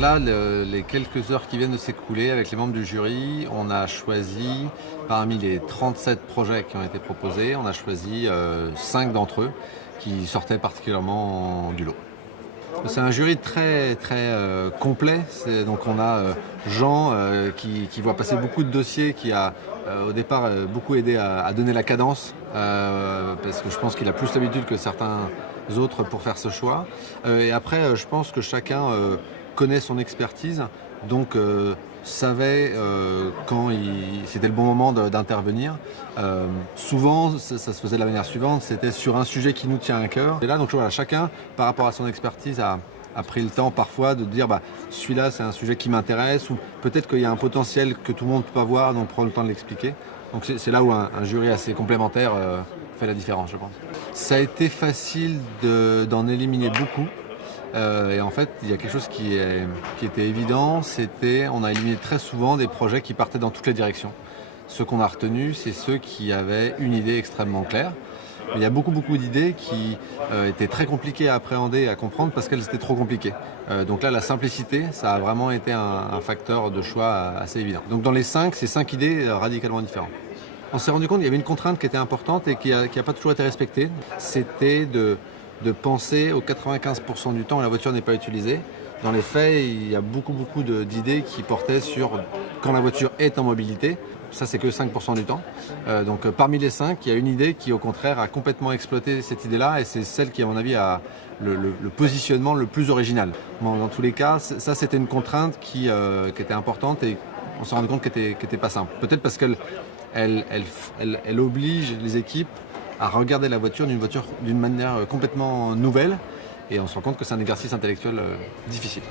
là, les quelques heures qui viennent de s'écouler avec les membres du jury, on a choisi, parmi les 37 projets qui ont été proposés, on a choisi 5 d'entre eux qui sortaient particulièrement du lot. C'est un jury très complet. Donc on a Jean qui voit passer beaucoup de dossiers, qui a au départ beaucoup aidé à donner la cadence, parce que je pense qu'il a plus l'habitude que certains autres pour faire ce choix. Et après, je pense que chacun connaît son expertise, donc savait quand c'était le bon moment d'intervenir. Souvent, ça se faisait de la manière suivante, c'était sur un sujet qui nous tient à cœur. Et là, donc voilà, chacun, par rapport à son expertise, a pris le temps parfois de dire celui-là c'est un sujet qui m'intéresse, ou peut-être qu'il y a un potentiel que tout le monde ne peut pas voir, donc prendre le temps de l'expliquer. Donc c'est là où un jury assez complémentaire fait la différence, je pense. Ça a été facile d'en éliminer beaucoup. Et en fait, il y a quelque chose qui était évident, on a éliminé très souvent des projets qui partaient dans toutes les directions. Ceux qu'on a retenus, c'est ceux qui avaient une idée extrêmement claire. Mais il y a beaucoup d'idées qui étaient très compliquées à appréhender et à comprendre parce qu'elles étaient trop compliquées. Donc là, la simplicité, ça a vraiment été un facteur de choix assez évident. Donc dans les 5, c'est 5 idées radicalement différentes. On s'est rendu compte qu'il y avait une contrainte qui était importante et qui n'a pas toujours été respectée. C'était de penser aux 95% du temps où la voiture n'est pas utilisée. Dans les faits, il y a beaucoup d'idées qui portaient sur quand la voiture est en mobilité. Ça, c'est que 5% du temps. Donc parmi les 5, il y a une idée qui, au contraire, a complètement exploité cette idée-là, et c'est celle qui, à mon avis, a le positionnement le plus original. Bon, dans tous les cas, ça, c'était une contrainte qui était importante, et on s'est rendu compte qu'elle n'était pas simple. Peut-être parce qu'elle oblige les équipes à regarder la voiture d'une manière complètement nouvelle, et on se rend compte que c'est un exercice intellectuel difficile.